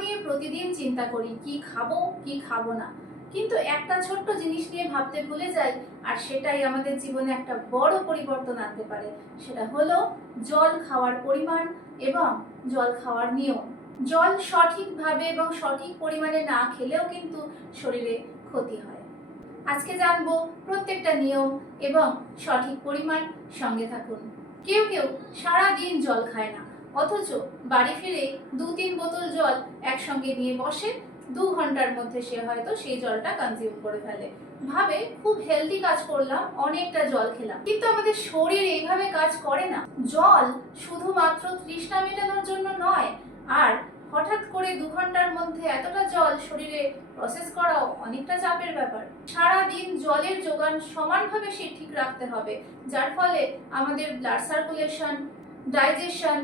নিয়ে প্রতিদিন চিন্তা করি কি খাবো কি খাবো না, কিন্তু একটা ছোট্ট জিনিস নিয়ে ভাবতে ভুলে যাই, আর সেটাই আমাদের জীবনে একটা বড় পরিবর্তন আনতে পারে। সেটা হলো জল খাওয়ার পরিমাণ এবং জল খাওয়ার নিয়ম। জল সঠিকভাবে এবং সঠিক পরিমাণে না খেলেও কিন্তু শরীরে ক্ষতি হয়। আজকে জানবো প্রত্যেকটা নিয়ম এবং সঠিক পরিমাণ। সঙ্গে থাকুন। কেউ কেউ সারা দিন জল খায় না, অথচ বাড়ি ফিরে 2-3 বোতল জল একসঙ্গে নিয়ে বসে, 2 ঘন্টার মধ্যে সে হয়তো সেই জলটা কনজিউম করে ফেলে। ভাবে খুব হেলদি কাজ করলাম, অনেকটা জল খেলাম, কিন্তু আমাদের শরীর এইভাবে কাজ করে না। জল শুধুমাত্র তৃষ্ণা মেটানোর জন্য নয়, আর হঠাৎ করে 2 ঘন্টার মধ্যে এতটা জল শরীরে প্রসেস করাও অনেকটা চাপের ব্যাপার। সারা দিন জলের যোগান সমানভাবে সে ঠিক রাখতে হবে, যার ফলে আমাদের blood circulation, digestion,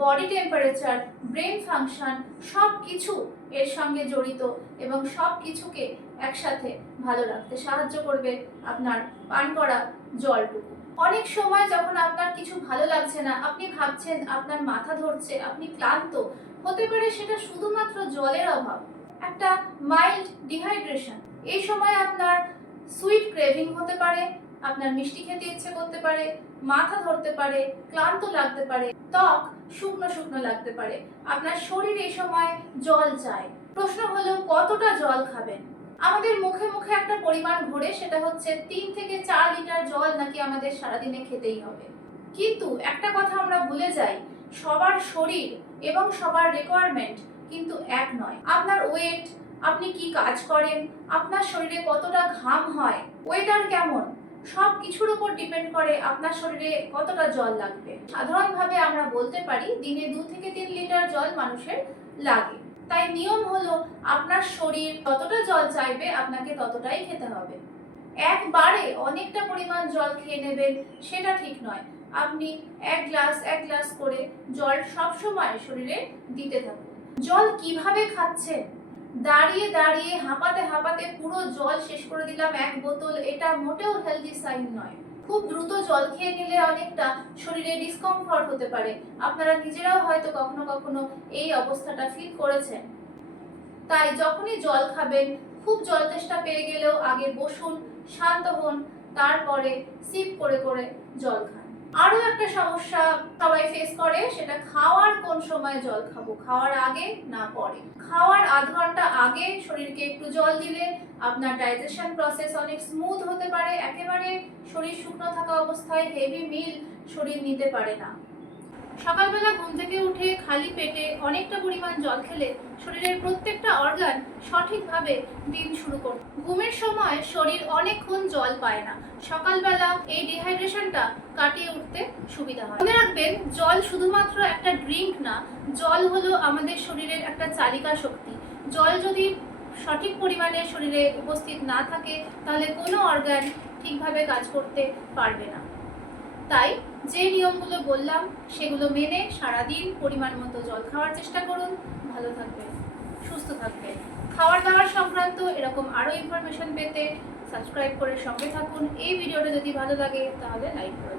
body temperature, brain function সব কিছু এর সঙ্গে জড়িত, এবং সব কিছুকে একসাথে ভালো রাখতে সাহায্য করবে আপনার পান করা জলটুকু। অনেক সময় যখন আপনার কিছু ভালো লাগছে না, আপনি ভাবছেন আপনার মাথা ধরছে, আপনি ক্লান্ত, হতে পারে সেটা শুধুমাত্র জলের অভাব, একটা মাইল্ড ডিহাইড্রেশন। এই সময় আপনার সুইট ক্রেভিং হতে পারে, আপনার মিষ্টি খেতে ইচ্ছে করতে পারে, মাথা ধরতে পারে, ক্লান্ত লাগতে পারে, ত্বক শুকনো শুকনো লাগতে পারে। আপনার শরীর এই সময় জল চায়। প্রশ্ন হলো কতটা জল খাবেন। আমাদের মুখে মুখে একটা পরিমাণ ঘোরে, সেটা হচ্ছে 3 থেকে 4 লিটার জল নাকি আমাদের সারাদিনে খেতেই হবে। কিন্তু একটা কথা আমরা ভুলে যাই, সবার শরীর এবং সবার রিকোয়ারমেন্ট কিন্তু এক নয়। আপনার ওয়েট, আপনি কি কাজ করেন, আপনার শরীরে কতটা ঘাম হয়, ওয়েদার কেমন, সব কিছুর উপর ডিপেন্ড করে আপনার শরীরে কতটা জল লাগবে। সাধারণভাবে আমরা বলতে পারি দিনে 2 থেকে 3 লিটার জল মানুষের লাগে। তাই নিয়ম হলো আপনার শরীর যতটা জল চাইবে আপনাকে ততটাই খেতে হবে। একবারে অনেকটা পরিমাণ জল খেয়ে নেবেন সেটা ঠিক নয়। আপনি এক গ্লাস করে জল সব সময় শরীরে দিতে থাকুন। জল কিভাবে খাচ্ছেন? দাঁড়িয়ে দাঁড়িয়ে হাঁপাতে হাঁপাতে পুরো জল শেষ করে দিলাম 1 বোতল, এটা মোটেও হেলদি সাইন নয়। খুব দ্রুত জল খেয়ে নিলে অনেকটা শরীরে ডিসকমফর্ট হতে পারে। আপনারা নিজেরাও হয়তো কখনো কখনো এই অবস্থাটা ফিল করেছেন। তাই যখনই জল খাবেন, খুব জল তেষ্টা পেয়ে গেলেও আগে বসুন, শান্ত হন, তারপরে সিপ করে করে জল খান। আরো একটা সমস্যা সবাই ফেস করে, সেটা খাওয়ার কোন সময় জল খাবো, খাওয়ার আগে না পরে। খাওয়ার আধ ঘন্টা আগে শরীরকে একটু জল দিলে আপনার ডাইজেশন প্রসেস অনেক স্মুথ হতে পারে। একেবারে শরীর শুকনো থাকা অবস্থায় হেভি মিল শরীর নিতে পারে না। সকালবেলা ঘুম থেকে উঠে খালি পেটে অনেকটা পরিমাণ জল খেলে শরীরের প্রত্যেকটা অর্গান সঠিকভাবে দিন শুরু করে। ঘুমের সময় শরীর অনেকক্ষণ জল পায় না, সকালবেলা এই ডিহাইড্রেশনটা কাটিয়ে উঠতে সুবিধা হয়। মনে রাখবেন, জল শুধুমাত্র একটা ড্রিঙ্ক না, জল হলো আমাদের শরীরের একটা চালিকা শক্তি। জল যদি সঠিক পরিমাণে শরীরে উপস্থিত না থাকে, তাহলে কোনো অর্গান ঠিকভাবে কাজ করতে পারবে না। তাই যে নিয়মগুলো বললাম সেগুলো মেনে সারাদিন পরিমাণ মতো জল খাওয়ার চেষ্টা করুন। ভালো থাকবেন, সুস্থ থাকবেন। খাওয়ার দাওয়ার সংক্রান্ত এরকম আরও ইনফরমেশন পেতে সাবস্ক্রাইব করে সঙ্গে থাকুন। এই ভিডিওটা যদি ভালো লাগে তাহলে লাইক করুন।